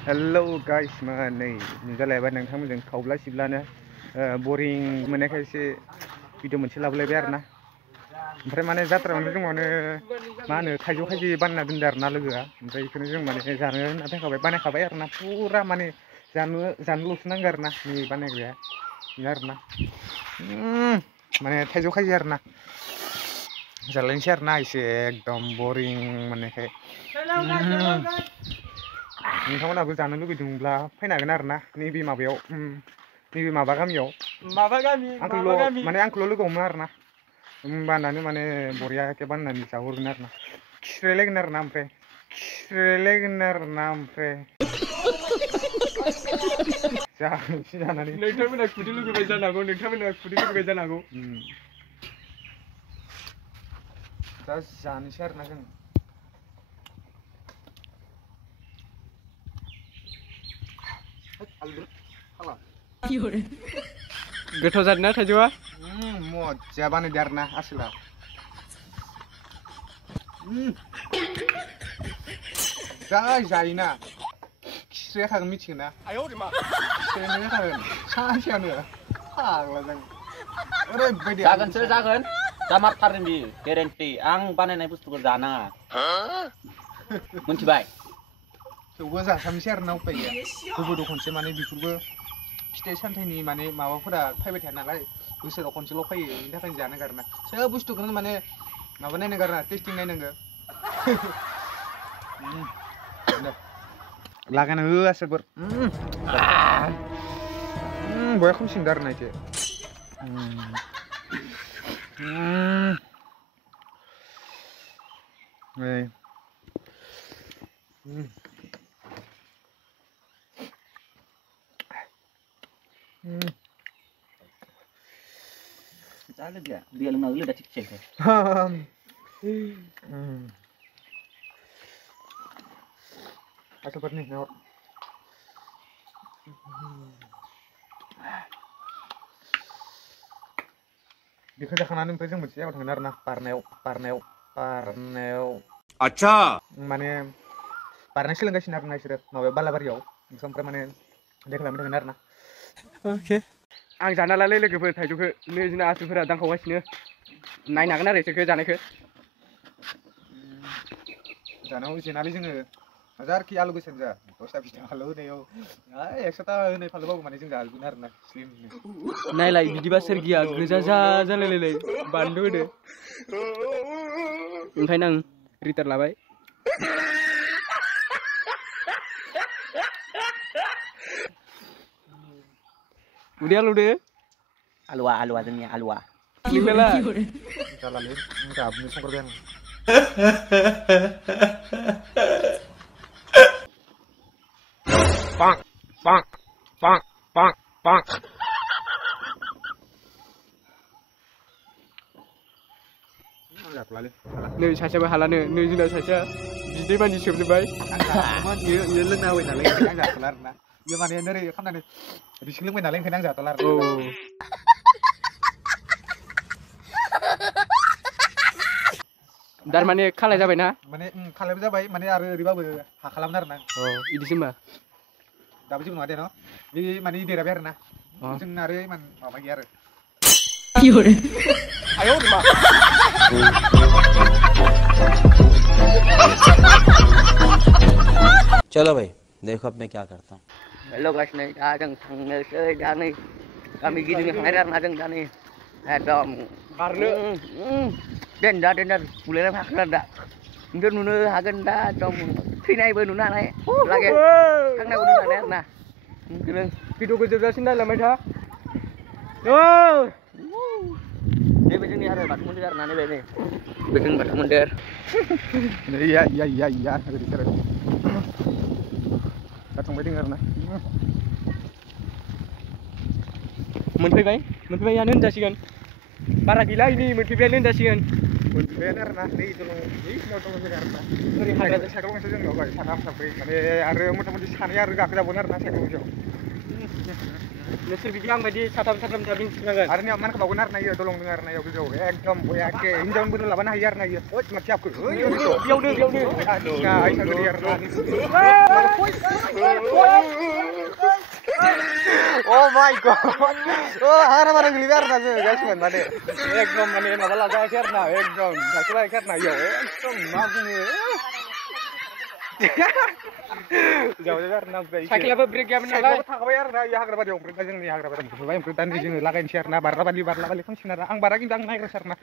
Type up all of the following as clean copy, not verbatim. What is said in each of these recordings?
Hello guys नै नुजालायबाय नोंथांमोनजों खावब्ला सिब्लानो बरिं मोननायखाय एसे भिडिअ मोनसे लाबोलायबाय आरो ना। ओमफ्राय माने जात्रायावनो जोंनावनो मा होनो थाइजौ खाजि बानायना दोनदों आरो ना लोगोआ। ओमफ्राय बेखौनो जों माने जानो होनना फैखाबाय बानायखाबाय आरो ना फुरा माने जानोल'सो नांगौ आरो ना नै बानायग्राया बेनो आरो ना माने थाइजौ खाजि आरो ना जालायनोसै आरो ना एसे एकदम बरिं मोननायखाय। नोंथांमोनहाबो जानो लुगैदोंब्ला फैनो हागोन आरो ना नैबे माबायाव नैबे माबा गामियाव आंखौल' लोगो हमो आरो ना होमबानानो माने बरिया एखे बानायनानै जाहरगोन आरो ना खिस्रायलायगोन आरो ना ओमफ्राय जानोसै जानानै नोंथांमोना खुदै लुगैबाय जानो हागौ दा जानोसै आरो ना जों गोथाव जादोंना थाइजौआ मजा बानायदो आरो ना आसोला जायोना खिस्राया थागोन मिथिगोन ना खिस्रायानो थागोन सानसेयानो फाग्ला जों ओरैबायदि जागोन जामारथारगोन बियो गेरेन्टि आं बानायनाय बुस्थुखौ जानाङा मोनथिबाय थेवबो जासामनोसै आरो ना उपाय गैया होबोदो खनसे माने बेफोरबो फिथाइ सामथाइनि माने माबाफोरा फैबाय थाया नालाय बोसोराव खनसेल' फैयो बेनि थाखायनो जानो गारना सोब बुस्थुखौनो माने माबा नायनांगौ आरो ना टेस्टिं नायनांगौ लागायना हो आसोलफोर बया खोमसिंदो आरो ना एसे dia lima dulu udah cek आसोलफोर nih lewat बेखौ जाखांनानै ओमफ्राय जों मोनसे जायगायाव थांगोन आरो ना बारनायाव आच्छा माने बारनाय सोलोंगासिनो आरो ना बिसोरो माबायाव बालाबारियाव ओमफ्राय माने देखायलांबाय थागोन आरो ना अके आं जाना लालै लोगोफोर थाइजौखौ नै जोंना आसुफोरा दांखावगासिनो नायनो हागोन आरो इसोरखौ जानायखौ जानायाव जेनालै जोङो हाजारखि आलु गोसोन जा 10 था 20 थाखाल' होनायाव 100 थाखा होनाय फालोबाबो माने जों जाजोबगोन आरो ना स्लिमनो नायलाय बिदिबा सोरगिया गोजा जालायलाय बानलु होदो ओंखायनो आं रिटार लाबाय उदै आलौदो आलुवा जोंनि आलुवा नोंनालाय जालालै गाबनो संगारबाय आं Bang. नै सासेयाबो हालानो नै जोंना सासेया बिदै बायदि सोबजोब्बाय इयो लोंना होबाय नालाय ओंखायनो आं जाथ'ला आरो ना इयो माने ओरै खालामनानै रिसिक लोंबाय नालाय ओंखायनो आं जाथ'ला आरो थारमाने खालाय जाबायना माने खालायबो जाबाय माने आरो ओरैबाबो हाखालामोन आरो ना इदिसो होमबा दाबो जेबो नङा दे न' बे माने देराबाय आरो ना जोंना आरो इमान माबा गैया आरो चलो भाई देखो अब मैं क्या करता हूँ हेलो गाइस नै दा जों थांनोसै दा नै गामि गिदिंनो थांनाय आरोना जों दा नै एकदम बारनो देन्जार बुलायना थाखोना दा नोंथ' नुनो हागोन दा एकदम थैनायबो नुनो हानाय लागे थांनायबो नुनो हानाय आरोना भिडिअखौ जोबजासिम नायलांबाय था नैबे जोंनि आरो बाथौ मन्दिर आरोना नैबे नै बे जोंनि बाथौ मन्दिर या ओरै दा थांबाय दङ आरो ना मोनफैबायानो होनजासिगोन बारा गैला इनि मोनफैबायानो होनजासिगोन मोनफैबायानो आरो ना नै दङ आरो ना ओरै साइकेल गंसे जोंनाव गारि साखा हाबसाबै माने आरो मथा मथि सानै आरो गाखोजाबावगोन आरो ना साइकेल गंसेयाव नोंसोर बिदि आंबायदि साथाम मिन्थिनांगोन आरो नियाव मान खालामगोन आरो ना इयो दलं दङ आरो ना इयाव गोजौआव एकदम बया एखे हिनजावनिबो लाबानो हायो आरो ना इयो माथि हाबखो बेयावनो आइसा गोदै आरो ना माय गॉड हारा मारा गोलैबाय आरोना जोङो गाइसमोन माने एकदम माने माबा लाजायाखै आरोना एकदम थाखोलायाखै आरोना इयाव एकदम मा बुङो जावजाबाय आरोना ओमफ्राय साइकेलाबो ब्रेक गैयामोन नालाय थाखाबाय आरोना इयो हाग्राबारियाव ओमफ्राय दा जोंनि हाग्राबारियाव मोनफैबाय ओमफ्राय दा नै जोङो लागायनोसै आरोना बारलाबालि खालामसिगोन आरो आं बारा खिन्थु आं नायग्रोसै आरोना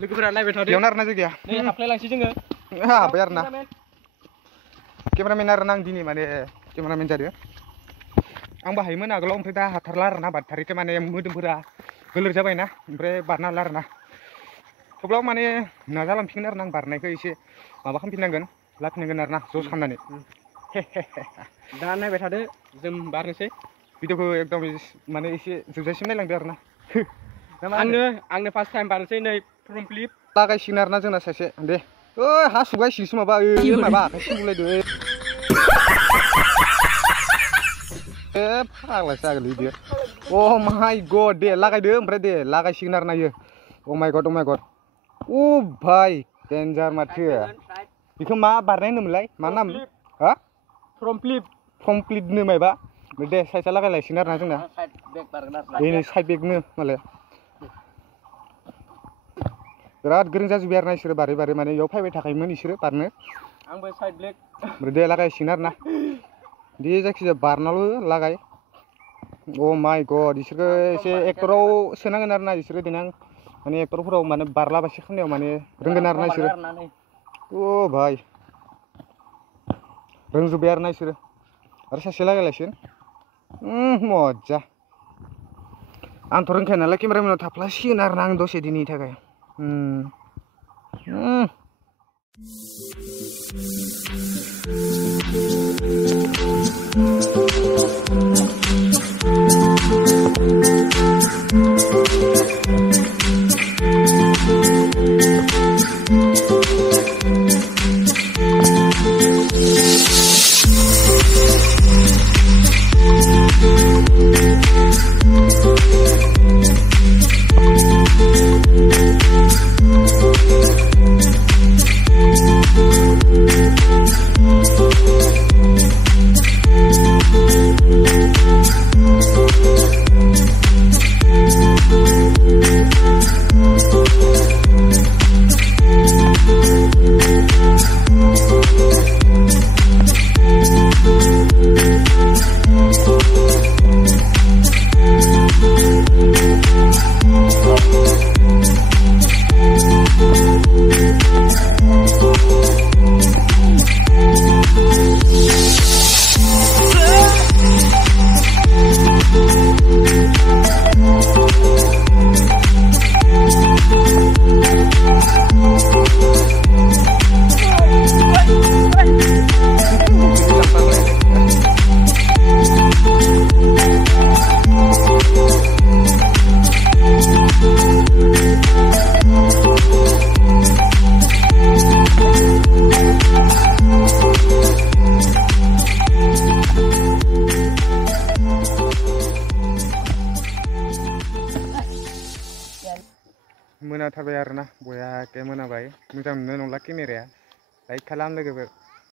लोगोफोरा नायबाय थादो बेयावनो आरोना जायगाया नै हाबलायलांसै जोङो हाबबाय आरोना केमेरामेन आरोना आं दिनै माने केमेरामेन जादों आं बाहायोमोन आगोलाव ओमफ्राय दा हाथारला आरोना बारथारिखौ माने मोदोमफोरा गोलोर जाबायना ओमफ्राय बारनो हाला आरोना थेवब्लाबो माने नाजालांफिनगोन आरोना आं बारनायखौ एसे माबा खालामफिननांगोन लाफिननांगोन आरोना जस खालामनानै दा नायबाय थादो जों बारनोसै भिडिअखौ एकदम माने एसे जोबजासिम नायलांदो आरोना आंनो फार्स्ट टाइम बारनोसै नै फ्रन्ट फ्लिप लागायसिगोन आरोना जोंना सासे दे हा सुगायसिगोनसो माबा माबा आखाइ सुगुलायदो फाग्लासो जागोन बियो अ माय गड दे लागायदो ओमफ्राय दे लागायसिगोन आरोना इयो अ माय गड अ भाई डेन्जार माथो बेखौ मा बारनाय होनोमोनलाय मा नाम हा फ्रन्ट फ्लिपनो मायबा दे साइडआ लागायलायसिगोन आरोना जोंना बेनो साइड बेगनो मालाय बिराद गोरों जाजोब्बाय आरोना इसोरो बारै बारै माने इयाव फैबाय थाखायोमोन इसोरो बारनो आंबो साइड ब्रेक ओमफ्राय दे लागायसिगोन आरोना दे जायखिजाया बारनाल' लागाय अ माय गड इसोरखौ एसे एक्टराव सोनांगोन आरोना इसोरो देनां माने एक्टरफोराव माने बारलाबासि खालामनायाव माने रोंगोन आरोना इसोरो अ भाई रोंजोब्बाय आरोना इसोरो आरो सासे लागायलायसिगोन मजा आंथ' रोंखाया नालाय केमेरामेनाव थाफ्लासिगोन आरोना आं दसे दिननि थाखाय मोनाथारबाय आरोना बया एखे मोनाबाय मोजां नुनाय नंला केमेराया लाइक खालाम लोगोफोर